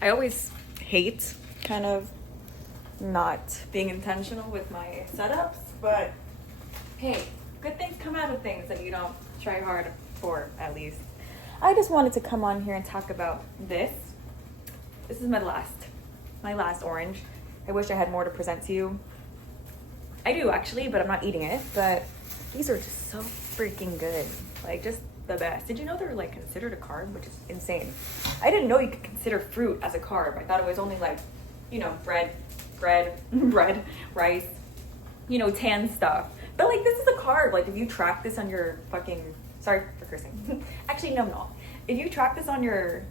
I always hate kind of not being intentional with my setups, but hey, good things come out of things that you don't try hard for, at least. I just wanted to come on here and talk about this. This is my last orange. I wish I had more to present to you. I do actually, but I'm not eating it. But these are just so freaking good. Like, just the best. Did you know they're like considered a carb, which is insane? I didn't know you could consider fruit as a carb. I thought it was only like, you know, bread, rice, you know, tan stuff. But like, this is a carb. Like, if you track this on your fucking, sorry for cursing. Actually, no. If you track this on your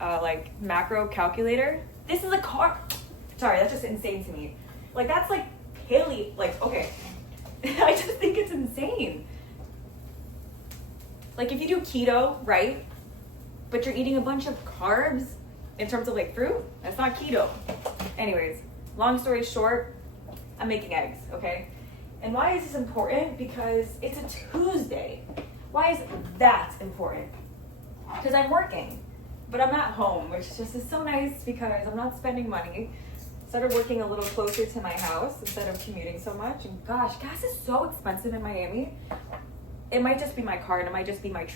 like macro calculator, this is a carb. Sorry, that's just insane to me. Like, that's like paleo, like, okay. I just think it's insane. Like, if you do keto, right, but you're eating a bunch of carbs in terms of like fruit, that's not keto. Anyways, long story short, I'm making eggs, okay? And why is this important? Because it's a Tuesday. Why is that important? Because I'm working, but I'm not home, which just is so nice because I'm not spending money. Started working a little closer to my house instead of commuting so much. And gosh, gas is so expensive in Miami. It might just be my car, and it might just be my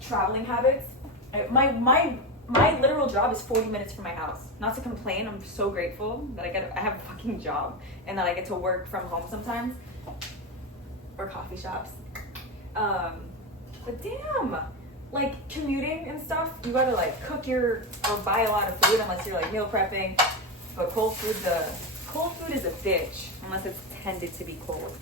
traveling habits. My literal job is 40 minutes from my house. Not to complain, I'm so grateful that I have a fucking job and that I get to work from home sometimes, or coffee shops. But damn, like commuting and stuff, you gotta like cook or buy a lot of food unless you're like meal prepping. But cold food is a bitch unless it's tended to be cold.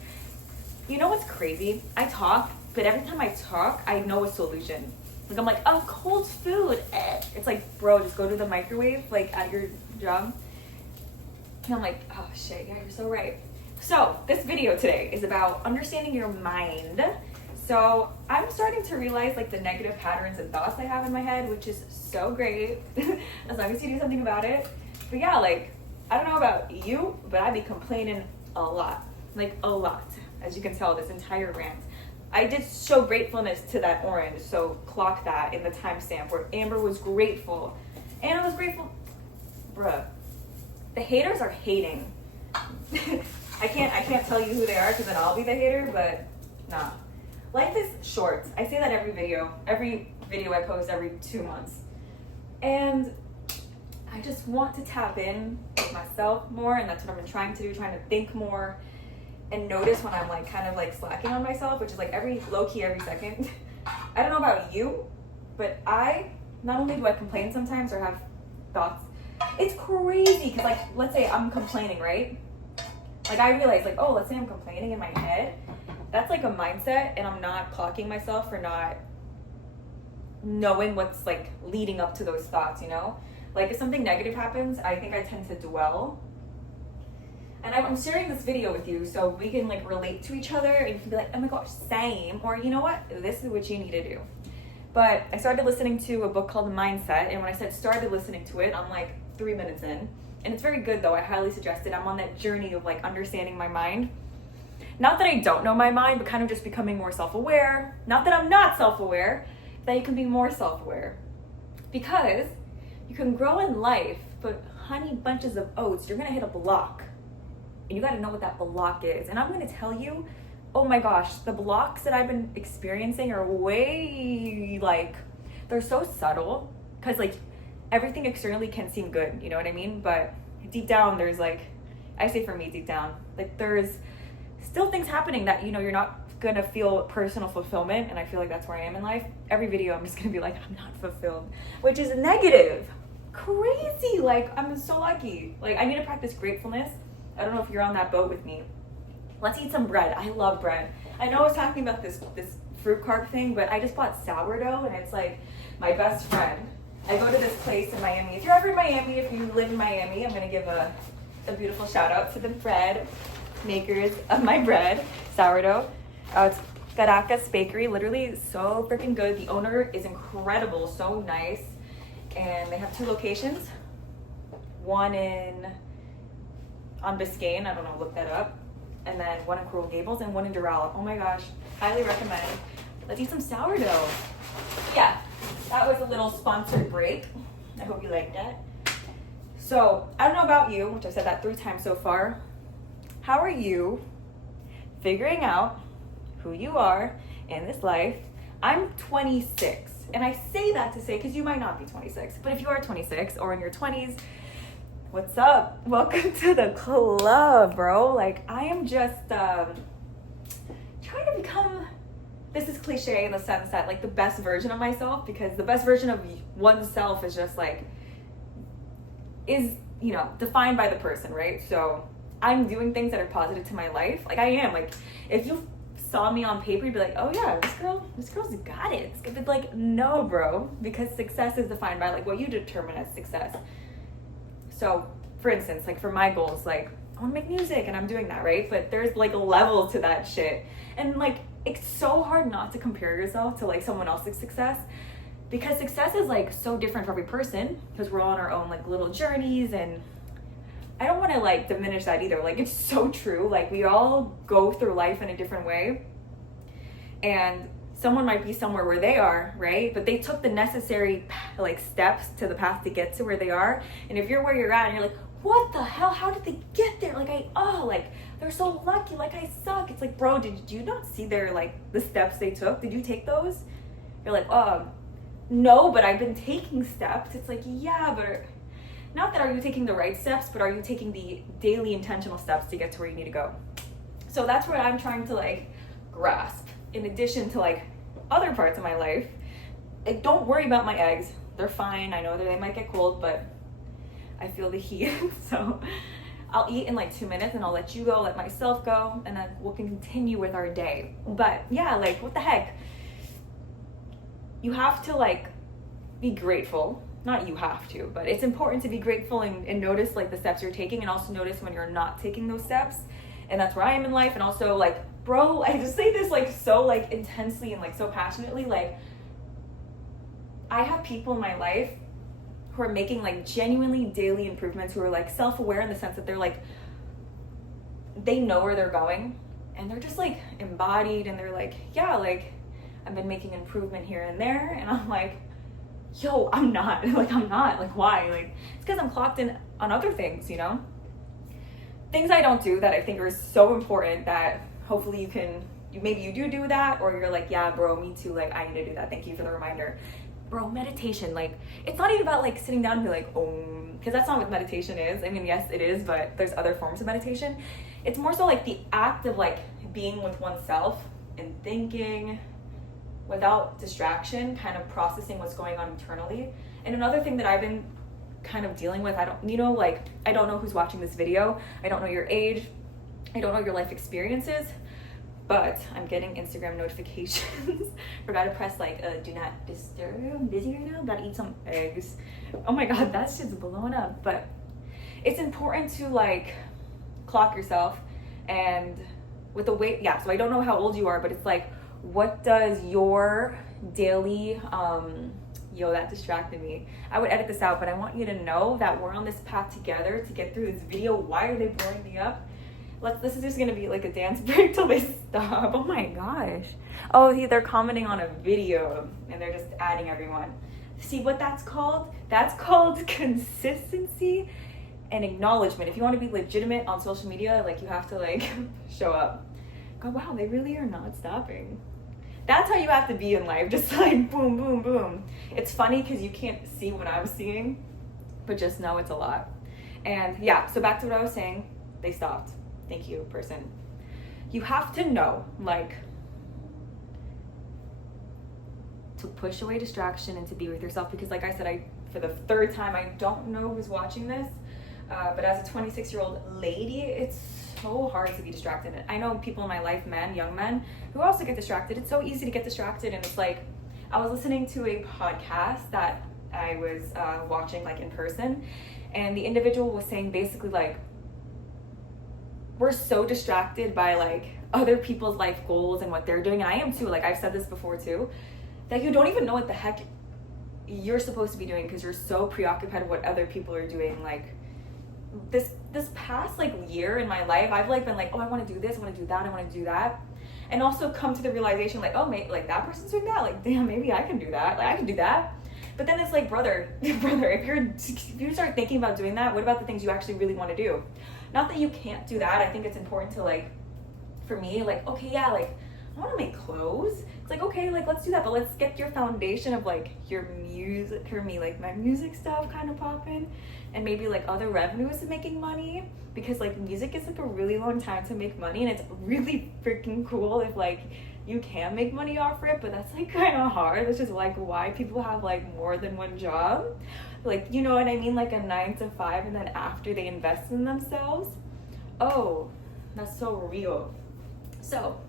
You know what's crazy? I talk, but every time I talk, I know a solution. Like, I'm like, oh, cold food. It's like, bro, just go to the microwave, like, at your job. And I'm like, oh, shit, yeah, you're so right. So, this video today is about understanding your mind. So, I'm starting to realize, like, the negative patterns and thoughts I have in my head, which is so great, as long as you do something about it. But yeah, like, I don't know about you, but I be complaining a lot. Like, a lot. As you can tell, this entire rant. I did show gratefulness to that orange, so clock that in the timestamp where Amber was grateful. And I was grateful. Bruh. The haters are hating. I can't tell you who they are because then I'll be the hater, but nah. Life is short. I say that every video I post every 2 months. And I just want to tap in with myself more, and that's what I've been trying to do, trying to think more. And notice when I'm like kind of like slacking on myself, which is like low-key every second. I don't know about you, but not only do I complain sometimes or have thoughts, it's crazy because like, let's say I'm complaining, right? Like, I realize like, oh, let's say I'm complaining in my head. That's like a mindset, and I'm not clocking myself for not knowing what's like leading up to those thoughts, you know? Like, if something negative happens, I think I tend to dwell. And I'm sharing this video with you so we can like relate to each other, and you can be like, oh my gosh, same. Or you know what? This is what you need to do. But I started listening to a book called Mindset, and when I said started listening to it, I'm like 3 minutes in. And it's very good though. I highly suggest it. I'm on that journey of like understanding my mind. Not that I don't know my mind, but kind of just becoming more self-aware. Not that I'm not self-aware, that you can be more self-aware. Because you can grow in life, but honey bunches of oats, you're gonna hit a block. And you got to know what that block is. And I'm going to tell you, oh my gosh, the blocks that I've been experiencing are way like, they're so subtle. Because like everything externally can seem good, you know what I mean? But deep down, there's like, I say for me, deep down, like there's still things happening that, you know, you're not going to feel personal fulfillment. And I feel like that's where I am in life. Every video, I'm just going to be like, I'm not fulfilled, which is negative. Crazy. Like, I'm so lucky. Like, I need to practice gratefulness. I don't know if you're on that boat with me. Let's eat some bread. I love bread. I know I was talking about this fruit carb thing, but I just bought sourdough, and it's like my best friend. I go to this place in Miami. If you're ever in Miami, if you live in Miami, I'm going to give a beautiful shout out to the bread makers of my bread, sourdough. It's Caracas Bakery. Literally so freaking good. The owner is incredible, so nice. And they have 2 locations. One on Biscayne, I don't know, look that up. And then one in Coral Gables and one in Doral. Oh my gosh, highly recommend. Let's eat some sourdough. Yeah, that was a little sponsored break. I hope you like that. So, I don't know about you, which I've said that 3 times so far. How are you figuring out who you are in this life? I'm 26, and I say that to say, because you might not be 26, but if you are 26 or in your 20s, what's up? Welcome to the club, bro. Like, I am just trying to become, this is cliche in the sense that, like, the best version of myself, because the best version of oneself is just, like, is, you know, defined by the person, right? So I'm doing things that are positive to my life. Like, I am. Like, if you saw me on paper, you'd be like, oh yeah, this girl's got it. But like, no, bro, because success is defined by like what you determine as success. So, for instance, like for my goals, like I want to make music and I'm doing that, right? But there's like a level to that shit. And like, it's so hard not to compare yourself to like someone else's success, because success is like so different for every person, because we're all on our own like little journeys. And I don't want to like diminish that either. Like, it's so true. Like, we all go through life in a different way, and someone might be somewhere where they are, right? But they took the necessary like steps to the path to get to where they are. And if you're where you're at and you're like, what the hell? How did they get there? Like, like they're so lucky. Like, I suck. It's like, bro, did you not see their like the steps they took? Did you take those? You're like, no, but I've been taking steps. It's like, yeah, but not that are you taking the right steps, but are you taking the daily intentional steps to get to where you need to go? So that's what I'm trying to like grasp, in addition to like other parts of my life. Like, don't worry about my eggs. They're fine. I know that they might get cold, but I feel the heat. So I'll eat in like 2 minutes and I'll let you go, let myself go, and then we'll continue with our day. But yeah, like, what the heck? You have to like be grateful. Not you have to, but it's important to be grateful and notice like the steps you're taking, and also notice when you're not taking those steps. And that's where I am in life. And also like, bro, I just say this like so like intensely and like so passionately. Like, I have people in my life who are making like genuinely daily improvements, who are like self-aware in the sense that they're like, they know where they're going, and they're just like embodied, and they're like, yeah, like I've been making improvement here and there. And I'm like, yo, I'm not. Like, why? Like, it's because I'm clocked in on other things, you know? Things I don't do that I think are so important that hopefully maybe you do that, or you're like, yeah, bro, me too. Like, I need to do that. Thank you for the reminder. Bro, meditation, like, it's not even about like sitting down and be like, because that's not what meditation is. I mean, yes, it is, but there's other forms of meditation. It's more so like the act of like being with oneself and thinking without distraction, kind of processing what's going on internally. And another thing that I've been kind of dealing with, I don't know who's watching this video. I don't know your age. I don't know your life experiences, but I'm getting Instagram notifications. Forgot to press like do not disturb. I'm busy right now. Gotta eat some eggs. Oh my God, that shit's blowing up. But it's important to like clock yourself, and with the weight, yeah. So I don't know how old you are, but it's like, what does your daily, that distracted me. I would edit this out, but I want you to know that we're on this path together to get through this video. Why are they blowing me up? This is just gonna be like a dance break till they stop. Oh my gosh. Oh, they're commenting on a video and they're just adding everyone. See what that's called? That's called consistency and acknowledgement. If you want to be legitimate on social media, like, you have to like show up. Go, wow, they really are not stopping. That's how you have to be in life, just like boom, boom, boom. It's funny because you can't see what I'm seeing, but just know it's a lot. And yeah, so back to what I was saying, they stopped. Thank you, person. You have to know, like, to push away distraction and to be with yourself, because like I said, for the 3rd time, I don't know who's watching this, but as a 26-year-old lady, it's so hard to be distracted. I know people in my life, young men, who also get distracted. It's so easy to get distracted. And it's like, I was listening to a podcast that I was watching like in person, and the individual was saying basically like, we're so distracted by like other people's life goals and what they're doing. And I am too, like I've said this before too, that you don't even know what the heck you're supposed to be doing because you're so preoccupied with what other people are doing. Like this past like year in my life, I've like been like, oh, I want to do this, I want to do that, I want to do that. And also come to the realization like, oh, mate, like that person's doing that. Like, damn, maybe I can do that. Like, I can do that. But then it's like, brother, if you start thinking about doing that, what about the things you actually really want to do? Not that you can't do that. I think it's important to like, for me, like, okay, yeah, like I want to make clothes. It's like, okay, like let's do that, but let's get your foundation of like your music, for me, like my music stuff kind of popping, and maybe like other revenues of making money, because like music is like a really long time to make money, and it's really freaking cool if like you can make money off it, but that's like kind of hard. That's just like why people have like more than one job, like, you know what I mean, like a 9 to 5, and then after they invest in themselves. Oh, that's so real. So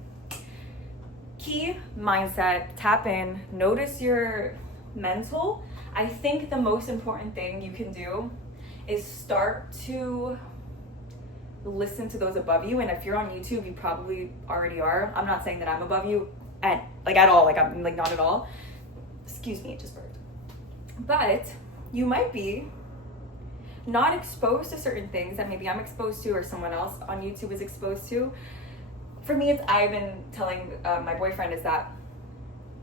key mindset, tap in, notice your mental. I think the most important thing you can do is start to listen to those above you. And if you're on YouTube, you probably already are. I'm not saying that I'm above you at all, like I'm like not at all. Excuse me, it just burped. But you might be not exposed to certain things that maybe I'm exposed to or someone else on YouTube is exposed to. For me, it's, I've been telling my boyfriend, is that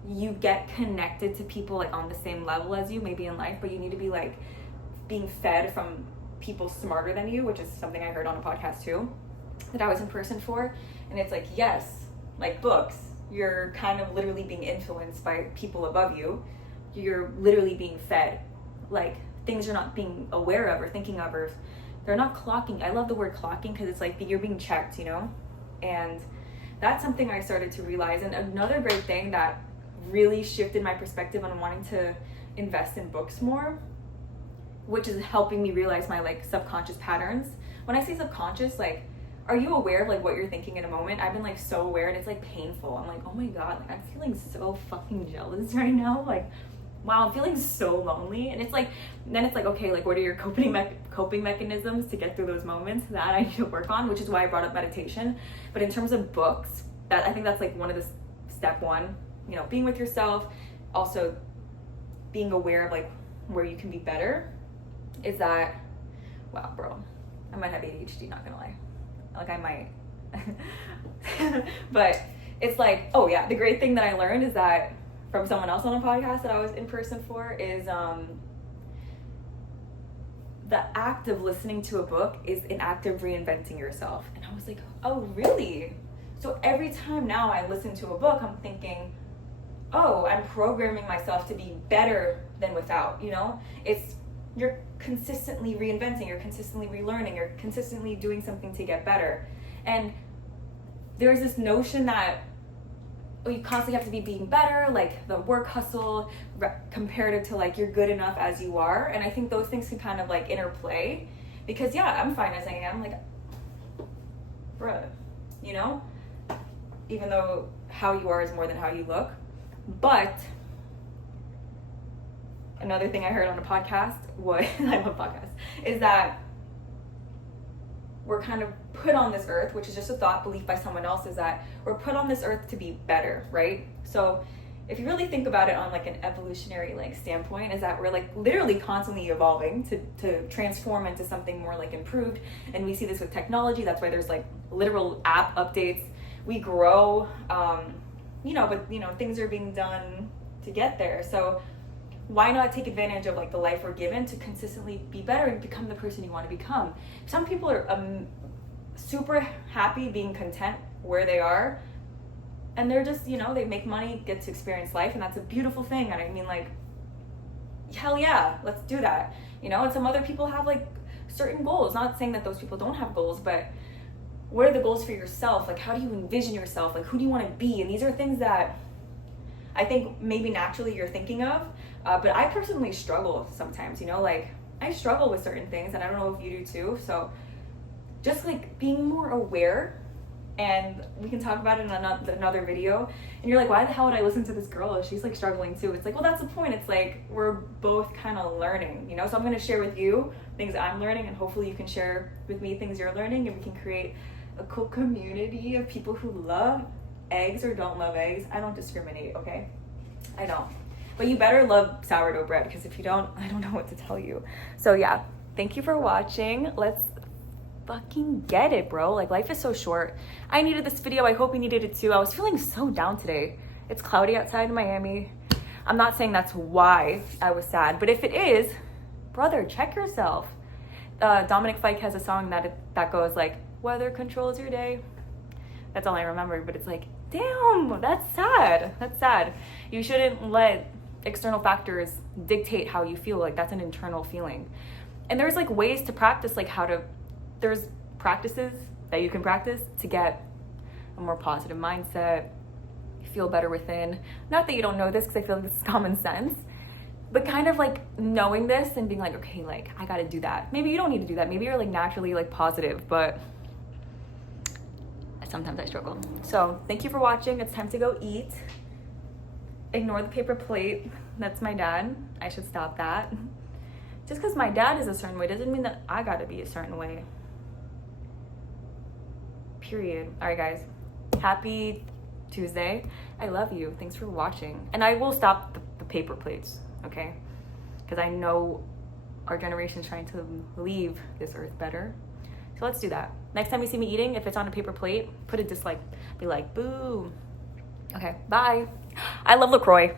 you get connected to people like on the same level as you maybe in life, but you need to be like being fed from people smarter than you, which is something I heard on a podcast too, that I was in person for. And it's like, yes, like books, you're kind of literally being influenced by people above you. You're literally being fed like things you're not being aware of or thinking of, or they're not clocking. I love the word clocking because it's like you're being checked, you know? And that's something I started to realize. And another great thing that really shifted my perspective on wanting to invest in books more, which is helping me realize my like subconscious patterns. When I say subconscious, like, are you aware of like what you're thinking in a moment? I've been like so aware, and it's like painful. I'm like, oh my God, like I'm feeling so fucking jealous right now. Like, wow, I'm feeling so lonely. And it's like, then it's like, okay, like what are your coping mechanisms to get through those moments that I need to work on, which is why I brought up meditation. But in terms of books, that I think that's like one of the step one, you know, being with yourself, also being aware of like where you can be better, is that, wow, bro, I might have ADHD, not gonna lie. Like I might. But it's like, oh yeah, the great thing that I learned is that from someone else on a podcast that I was in person for is the act of listening to a book is an act of reinventing yourself. And I was like, oh really? So every time now I listen to a book, I'm thinking, oh, I'm programming myself to be better than without, you know? It's, you're consistently reinventing, you're consistently relearning, you're consistently doing something to get better. And there's this notion that you constantly have to be being better, like the work hustle comparative to like you're good enough as you are. And I think those things can kind of like interplay, because yeah, I'm fine as I am, like, bruh, you know, even though how you are is more than how you look. But another thing I heard on a podcast was, I love podcasts, is that we're kind of put on this earth, which is just a thought belief by someone else, is that we're put on this earth to be better, right? So if you really think about it on like an evolutionary like standpoint, is that we're like literally constantly evolving to transform into something more like improved. And we see this with technology. That's why there's like literal app updates. We grow, you know, but you know, things are being done to get there. So why not take advantage of like the life we're given to consistently be better and become the person you want to become? Some people are super happy being content where they are, and they're just, you know, they make money, get to experience life, and that's a beautiful thing. And I mean, like, hell yeah, let's do that, you know? And some other people have like certain goals. Not saying that those people don't have goals, but what are the goals for yourself? Like, how do you envision yourself? Like, who do you want to be? And these are things that I think maybe naturally you're thinking of, but I personally struggle sometimes, you know, like I struggle with certain things, and I don't know if you do too. So just like being more aware, and we can talk about it in another video. And you're like, why the hell would I listen to this girl if she's like struggling too? It's like, well, that's the point. It's like we're both kind of learning, you know? So I'm going to share with you things I'm learning, and hopefully you can share with me things you're learning, and we can create a cool community of people who love eggs or don't love eggs. I don't discriminate, okay? I don't. But you better love sourdough bread, because if you don't, I don't know what to tell you. So yeah, thank you for watching. Let's fucking get it, bro. Like, life is so short. I needed this video. I hope you needed it too. I was feeling so down today. It's cloudy outside in Miami. I'm not saying that's why I was sad, but if it is, brother, check yourself. Dominic Fike has a song that goes like, weather controls your day. That's all I remember, but it's like, damn, that's sad. That's sad. You shouldn't let external factors dictate how you feel. Like, that's an internal feeling. And there's like ways to practice, like there's practices that you can practice to get a more positive mindset, feel better within. Not that you don't know this, because I feel like this is common sense, but kind of like knowing this and being like, okay, like I gotta do that. Maybe you don't need to do that. Maybe you're like naturally like positive, but sometimes I struggle. So thank you for watching. It's time to go eat. Ignore the paper plate. That's my dad. I should stop that. Just because my dad is a certain way doesn't mean that I gotta be a certain way. Period. All right, guys. Happy Tuesday. I love you. Thanks for watching. And I will stop the paper plates, okay? Because I know our generation is trying to leave this earth better. So let's do that. Next time you see me eating, if it's on a paper plate, put a dislike. Be like, boo. Okay, bye. I love LaCroix.